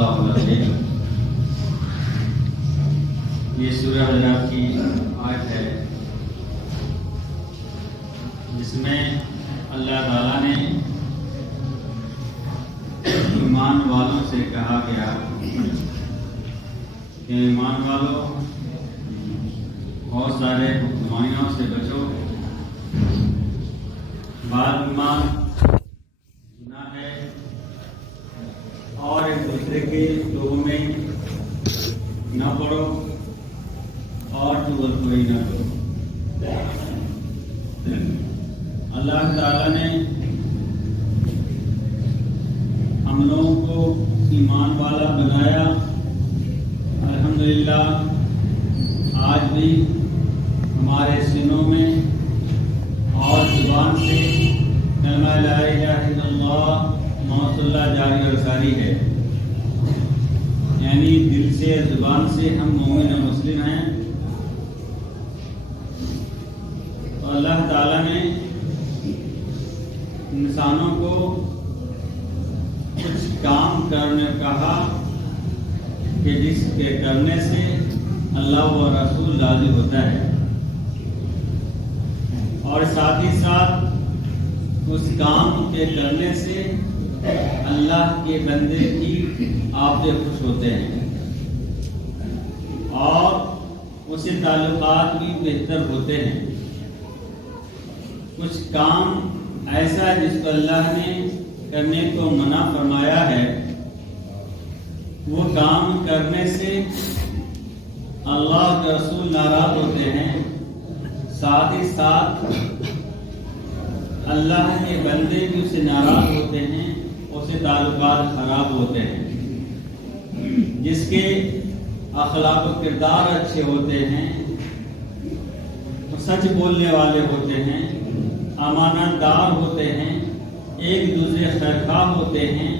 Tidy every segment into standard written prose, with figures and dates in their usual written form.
اللہ العظیم۔ یہ سورہ حجرات کی آیت ہے جس میں اللہ تعالیٰ نے ایمان والوں سے کہا گیا کہ ایمان والوں بہت سارے نمائیوں سے بچو، بعد ایمان گناہ ہے اور ایک دوسرے کے لوگوں میں نہ پڑو اور چغل خوری نہ کرو۔ اللہ تعالیٰ نے ہم لوگوں کو ایمان والا بنایا۔ الحمدللہ آج بھی ہمارے سینوں میں اور زبان سے کلمہ لا الہ الا اللہ محمد رسول اللہ جاری اور ساری ہے، یعنی دل سے زبان سے ہم مومن اور مسلم ہیں۔ تو اللہ تعالیٰ نے انسانوں کو کچھ کام کرنے کہا کہ جس کے کرنے سے اللہ و رسول راضی ہوتا ہے، اور ساتھ ہی ساتھ اس کام کے کرنے سے اللہ کے بندے بھی آپ سے خوش ہوتے ہیں اور اس سے تعلقات بھی بہتر ہوتے ہیں۔ کچھ کام ایسا ہے جس کو اللہ نے کرنے کو منع فرمایا ہے، وہ کام کرنے سے اللہ کے رسول ناراض ہوتے ہیں، ساتھ ہی ساتھ اللہ کے بندے بھی اسے ناراض ہوتے ہیں، اس سے تعلقات خراب ہوتے ہیں۔ جس کے اخلاق و کردار اچھے ہوتے ہیں، سچ بولنے والے ہوتے ہیں، امانت دار ہوتے ہیں، ایک دوسرے خیر خواہ ہوتے ہیں،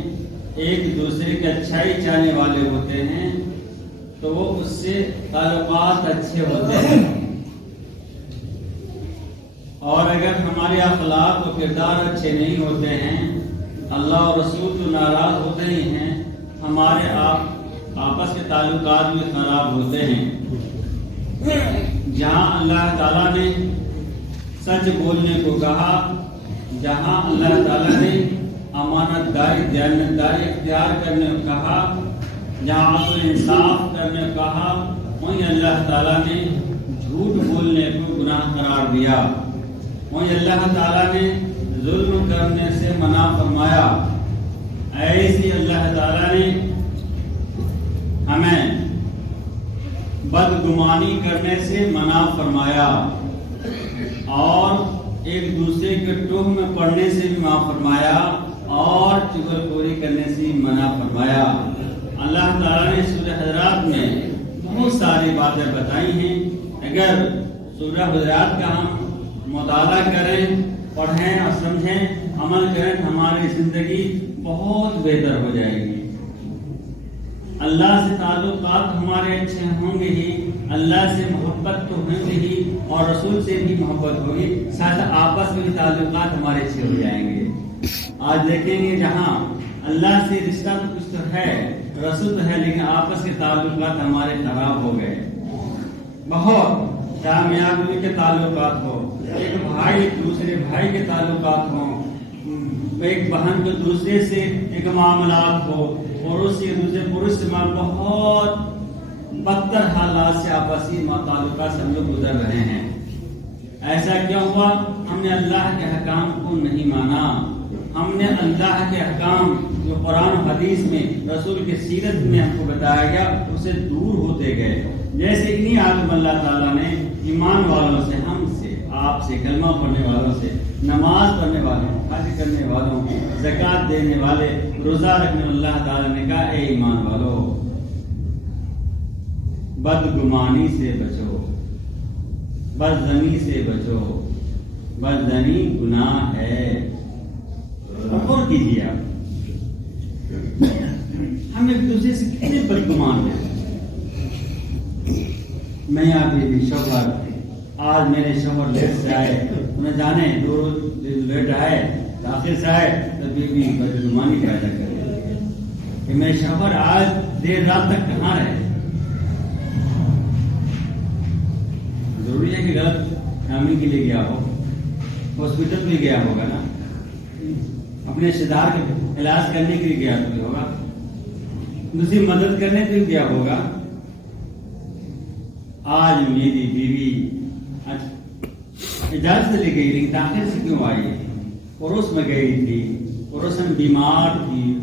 ایک دوسرے کی اچھائی چاہنے والے ہوتے ہیں، تو وہ اس سے تعلقات اچھے ہوتے ہیں۔ اور اگر ہمارے اخلاق و کردار اچھے نہیں ہوتے ہیں، اللہ اور رسول تو ناراض ہوتے ہی ہیں، ہمارے آپس کے تعلقات بھی خراب ہوتے ہیں۔ جہاں اللہ تعالیٰ نے سچ بولنے کو کہا، جہاں اللہ تعالیٰ نے امانت داری دیانتداری اختیار کرنے کو کہا، جہاں عدل انصاف کرنے کو کہا، وہیں اللہ تعالیٰ نے جھوٹ بولنے کو گناہ قرار دیا، وہیں اللہ تعالیٰ نے ظلم کرنے سے منع فرمایا۔ ایسی اللہ تعالیٰ نے ہمیں بدگمانی کرنے سے منع فرمایا اور ایک دوسرے کے ٹوہ میں پڑنے سے بھی منع فرمایا اور چغلخوری کرنے سے منع فرمایا۔ اللہ تعالیٰ نے سورہ حجرات میں بہت ساری باتیں بتائی ہیں۔ اگر سورہ حجرات کا ہم مطالعہ کریں، پڑھیں اور سمجھیں، عمل کریں تو ہماری زندگی بہت بہتر ہو جائے گی۔ اللہ سے تعلقات ہمارے اچھے ہوں گے ہی، اللہ سے محبت تو ہوگی ہی اور رسول سے بھی محبت ہوگی، ساتھ آپس میں بھی تعلقات ہمارے اچھے ہو جائیں گے۔ آج دیکھیں گے جہاں اللہ سے رشتہ تو کچھ تو ہے، رسول تو ہے، لیکن آپس کے تعلقات ہمارے خراب ہو گئے۔ بہت کامیابی کے تعلقات ہو، ایک بھائی دوسرے بھائی کے تعلقات ہوں، ایک بہن کو دوسرے سے ایک معاملات ہو، اور اس سے دوسرے پرش سے بہت بدتر حالات سے آپسی تعلقات سے ہم لوگ گزر رہے ہیں۔ ایسا کیا ہوا؟ ہم نے اللہ کے احکام کو نہیں مانا، ہم نے اللہ کے احکام جو قرآن و حدیث میں رسول کی سیرت میں ہم کو بتایا گیا اسے دور ہوتے گئے۔ جیسے انہی عالم اللہ تعالیٰ نے ایمان والوں سے، ہم سے، آپ سے، کلمہ پڑھنے والوں سے، نماز پڑھنے والوں، حج کرنے والوں، زکوٰۃ دینے والے، روزہ رکھنے والے، اللہ تعالیٰ نے کہا اے ایمان والو بدگمانی سے بچو، بدزنی سے بچو، بدزنی گناہ ہے۔ غور کیجیے آپ، ہم ایک دوسرے سے کتنے بدگمان ہیں۔ میں آپ بھی شوہر، آج میرے شوہر لیٹ سے آئے، انہیں جانے دو روز لیٹ آئے، آخر سے آئے تو بیوی بدگمانی پیدا کرے، کہ میرے شوہر آج دیر رات تک کہاں رہے. ضروری ہے کہ غلط کامی کے لیے گیا ہو, ہاسپٹل بھی گیا ہوگا نا, اپنے رشتے دار کے علاج کرنے کے لیے گیا ہوگا, دوسری مدد کرنے کے لیے گیا ہوگا. آج میری بیوی اجازت سے لے گئی لیکن تاخیر سے کیوں آئی؟ پڑوس میں گئی تھی, پڑوس میں بیمار تھی,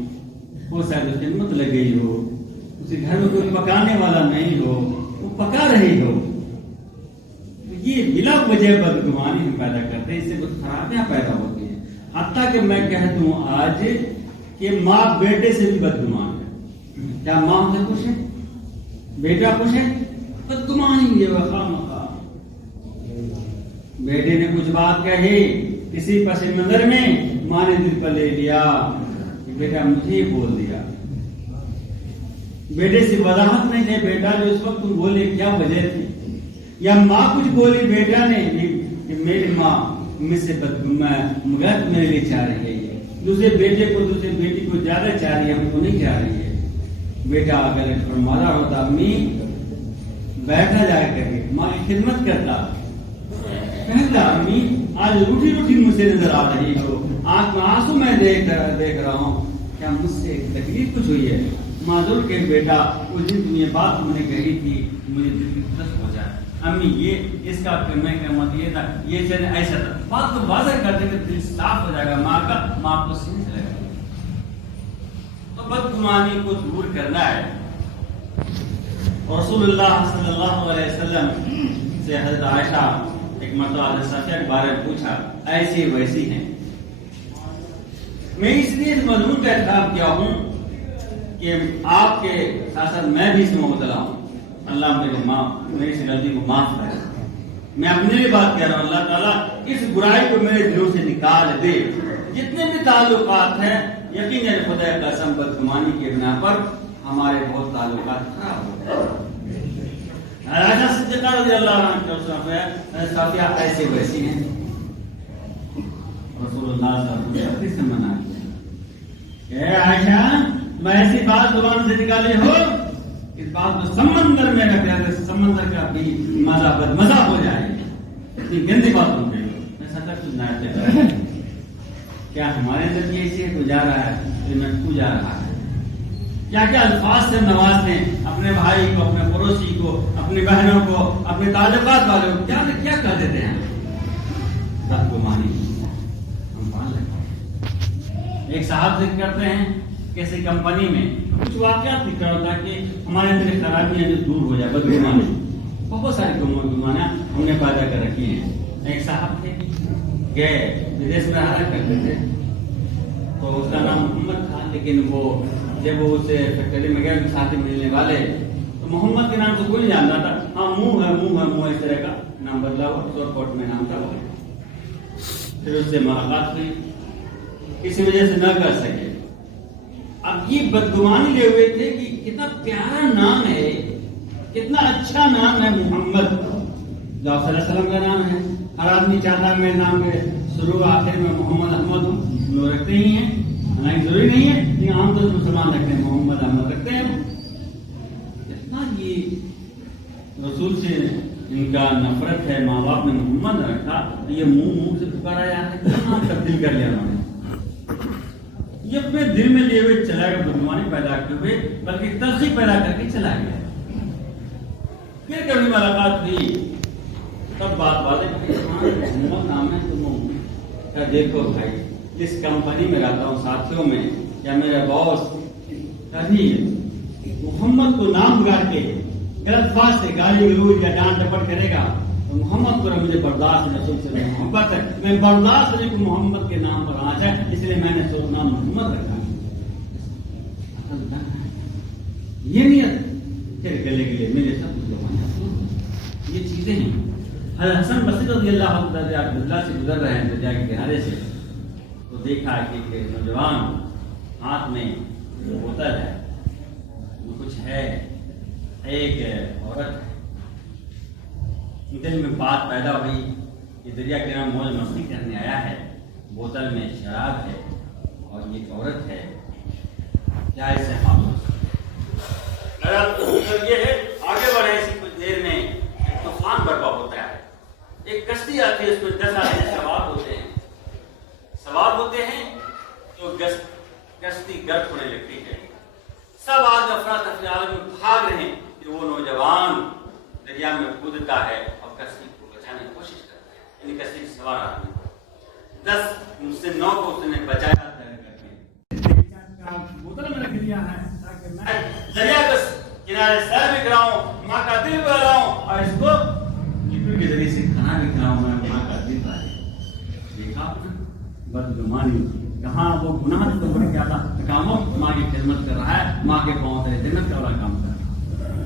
ہو شاید اس خدمت لگ گئی ہو, اسے گھر میں کوئی پکانے والا نہیں ہو, وہ پکا رہی ہو. یہ بلا وجہ بدگمانی ہم پیدا کرتے ہیں, اس سے بہت خرابیاں پیدا ہوتی ہیں. حتیٰ کہ میں کہہ دوں آج کہ ماں بیٹے سے بھی بدگمان ہے. کیا ماں سے خوش ہے؟ بیٹا خوش ہے؟ بدگمانی ہے خامخواہ. بیٹے نے کچھ بات کہی کسی پس منظر میں, ماں نے دل پر لے لیا کہ بیٹا مجھے ہی بول دیا. بیٹے سے وضاحت نہیں دے, بیٹا جو اس وقت تم بولے کیا وجہ تھی, یا ماں کچھ بولی بیٹا نے کہ میری ماں مجھ سے غلط میرے لیے چاہ رہی ہے, دوسرے بیٹے کو دوسرے بیٹی کو زیادہ چاہ رہی ہے, ہم کو نہیں چاہ رہی ہے. بیٹا اگر فرماتا ہوتا امی بیٹھا جائے کر کے ماں کی خدمت کرتا, کہتا امی آج روٹی روٹی مجھ سے نظر آ رہی ہو, آنکھ میں آنسو میں دیکھ رہا ہوں, کیا مجھ سے تکلیف کچھ ہوئی ہے؟ معذور کہ بیٹا اس دن تم یہ بات تم نے کہی تھی مجھے دل کی ٹھنڈک ہو جائے. امی یہ اس کا میں مت یہ تھا, یہ چیز ایسا تھا, بات کو واضح کر دیں کہ دل صاف ہو جائے گا ماں کا, ماں کو سینے سے لگے گا. تو بدگمانی کو دور کرنا ہے. رسول اللہ صلی اللہ علیہ وسلم سے حضرت عائشہ ایک مرتبہ حضرت صفیہ کے بارے میں پوچھا, ایسی ویسی ہیں. میں اس لیے اس مضمون کا انتخاب کیا ہوں کہ آپ کے ساتھ ساتھ میں بھی اس میں مبتلا ہوں. اللہ میری اس غلطی کو معاف کرے. میں اپنے لیے بات کہہ رہا ہوں, اللہ تعالیٰ اس برائی کو میرے دلوں سے نکال دے. جتنے بھی تعلقات ہیں یقیناً خدا قسم بدگمانی کے بنا پر ہمارے بہت تعلقات خراب ہو گئے. عائشہ صدیقہ رضی اللہ عنہ صافیہ ایسے ویسی ہیں. رسول اللہ صلی اللہ علیہ وسلم سے منع کیا, اے عائشہ میں ایسی بات زبان سے نکالی ہو اس بات میں سمندر میں رکھ دیا, سمندر کا بھی مزہ بدمزہ ہو جائے. اتنی گندی بات ہو گئی. میں سچا کچھ نہ کیا ہمارے اندر یہ ایسی ہے تو جا رہا ہے میں کو جا رہا ہے. کیا کیا الفاظ سے نوازتے ہیں اپنے بھائی کو, اپنے پڑوسی کو, اپنی بہنوں کو, اپنے تعلقات والوں کو, کیا کر دیتے ہیں. بدگمانی ہم پال لیتے ہیں. ایک صاحب ذکر کرتے ہیں کیسے کمپنی میں کچھ واقعات ذکر ہوتا ہے کہ ہمارے اندر خرابیاں جو دور ہو جائے. بدگمانی بہت ساری بدگمانیاں ہم نے پیدا کر رکھی ہیں. ایک صاحب تھے گئے ودیش میں رہا کرتے تھے, تو اس کا نام محمد تھا, لیکن وہ جب وہ اسے فیکٹری میں گئے ساتھی ملنے والے تو محمد کے نام سے کوئی نہیں جانتا تھا. ہاں منہ اس طرح کا نام بدلا ہوا, شور کوٹ میں نام تھا. پھر اس سے ملاقات ہوئی, کسی وجہ سے نہ کر سکے. اب یہ بدگمانی لے ہوئے تھے کہ کتنا پیارا نام ہے, کتنا اچھا نام ہے محمد, جو صلی اللہ علیہ وسلم کا نام ہے. ہر آدمی چاہتا ہے میرے نام کے شروع آخر میں محمد احمد ہوں. لوگ رکھتے ہی ہیں, حالانکہ ضروری نہیں ہے لیکن عام طور سے مسلمان رکھتے ہیں محمد احمد رکھتے ہیں. اتنا یہ رسول سے ان کا نفرت ہے, ماں باپ نے محمد رکھا, یہ منہ سے پکارا جاتا ہے, کہاں تبدیل کر لیا انہوں نے. یہ اپنے دل میں لیے ہوئے چلا گیا, بدگمانی پیدا کیے ہوئے, بلکہ تلخی پیدا کر کے چلا گیا. پھر کبھی ملاقات ہوئی تب بات واضح محمد نام ہے. تو دیکھو بھائی جس کمپنی میں رہتا ہوں ساتھیوں میں یا میرا باس کبھی محمد کو نام بگاڑ کے غلط بات سے گالی گلوچ یا ڈانٹ ڈپٹ کرے گا تو محمد کو مجھے برداشت نہیں, رسول سے محبت ہے, میں برداشت نہیں کہ محمد کے نام پر آ جائے, اس لیے میں نے سو نام محمد رکھا. یہ نیت پھر گلے گلے میرے سب یہ چیزیں ہیں. حضرت حسن بصری رضی اللہ سے گزر رہے ہیں دریا کے کنارے سے, تو دیکھا کہ ایک نوجوان ہاتھ میں بوتل ہے, کچھ ہے, ایک عورت ہے. دل میں بات پیدا ہوئی کہ دریا کے کنارے موج مستی کرنے آیا ہے, بوتل میں شراب ہے اور یہ عورت ہے. کیا اس سے یہ ہے آگے بڑھے اسی کچھ دیر میں ایک طوفان برپا ہوتا ہے. ایک کشتی آتی ہے, اس میں 10 آدمی سوار ہوتے ہیں تو کشتی غرق ہونے لگتی ہے. سب آدمی افراتفری عالم میں بھاگ رہے ہیں کہ وہ نوجوان دریا میں کودتا ہے اور کشتی کو بچانے کی کوشش کرتا ہے. یعنی کشتی سوار آدمی 10 میں سے 9 کو اس نے بچایا بوتل میں رکھ دیا ہے تاکہ میں دریا کے کنارے سر بھی کراؤں, ماں کا دل بہلاؤں اور اس کو لکوڈ کے ذریعے سے کھانا بھی کھلاؤں, میں ماں کا دل بہلاؤں. دیکھا آپ نے بدگمانی کہاں وہ گناہ تو بڑھ گیا تھا, کاموں ماں کی خدمت کر رہا ہے, ماں کے پاؤں سے جنت کا والا کام کر رہا ہے.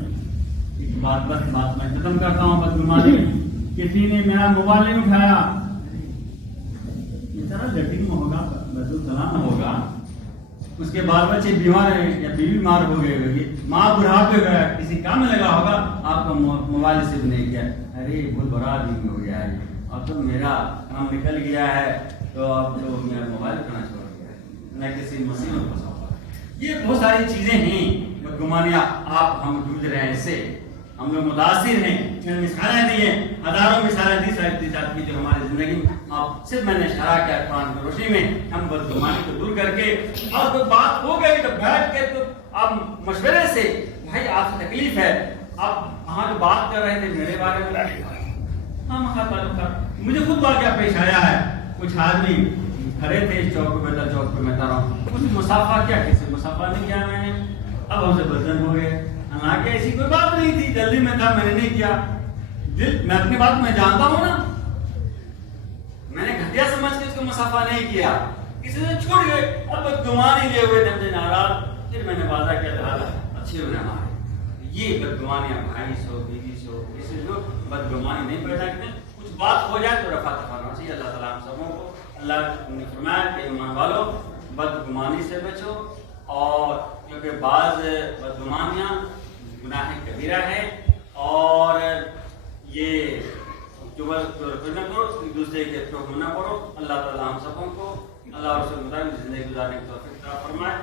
ایک بات میں ختم کرتا ہوں. بدگمانی کسی نے میرا موبائل نہیں اٹھایا, بیچارہ لیٹرین میں ہوگا, بدسلام ہوگا, اس کے بال بچے بیمار ہیں یا بیوی بیمار ہو گئے ہوگی, ماں بڑھاپے گیا, کسی کام میں لگا ہوگا, آپ کو موبائل ریسیو نہیں کیا, ارے بہت بڑا دن ہو گیا ہے, اب تو میرا کام نکل گیا ہے, تو اب تو میرا موبائل کرنا چھوڑ گیا ہے, نہ کسی مصیبت میں پھنسا ہوا. یہ بہت ساری چیزیں ہیں بدگمانیاں آپ ہم جوجھ رہے ہیں, اس سے ہم لوگ متاثر ہیں. مثالیں دی ہیں, ہزاروں مثالیں دی سکتی کی جو ہماری زندگی میں, آپ صرف میں نے اشارہ کیا قرآن کی روشنی میں. ہم بدگمانی کو دور کر کے, اور کوئی بات ہو گئی تو بیٹھ کے تو آپ مشورے سے, بھائی آپ سے تکلیف ہے, آپ وہاں جو بات کر رہے تھے میرے بارے میں, مجھے خود واقعہ پیش آیا ہے. کچھ آدمی کھڑے تھے چوک پہ میں تارا ہوں, کچھ مسافہ کیا, کسی مسافہ نہیں کیا میں نے, اب ہم سے بدن ہو گئے. حالانکہ ایسی کوئی بات نہیں تھی, جلدی میں تھا, میں نے نہیں کیا. میں اپنی بات میں جانتا ہوں نا, میں نے گھٹیا سمجھ کے اس کو مسافہ نہیں کیا, کسی سے چھوڑ گئے. اب بدگمانی لیے ہوئے تھے مجھے ناراض, پھر میں نے وعدہ کیا تھا اچھے ہونے ہمارے. یہ بدگمانیاں بھائی سو بیوی سو کسی جو بدگمانی نہیں پیدا کرتے. کچھ بات ہو جائے تو رفع دفع ہونا چاہیے. اللہ تعالیٰ ہم سبوں کو, اللہ نے فرمایا کہ ایمان والو بدگمانی سے بچو, اور کیونکہ بعض بدگمانیاں گناہ کبیرہ ہے, اور یہ جو نہ کرو, ایک دوسرے کے توہم نہ پڑو. اللہ تعالیٰ ہم سبوں کو اللہ اور رسول مطابق زندگی گزارنے کی توفیق عطا فرمائے.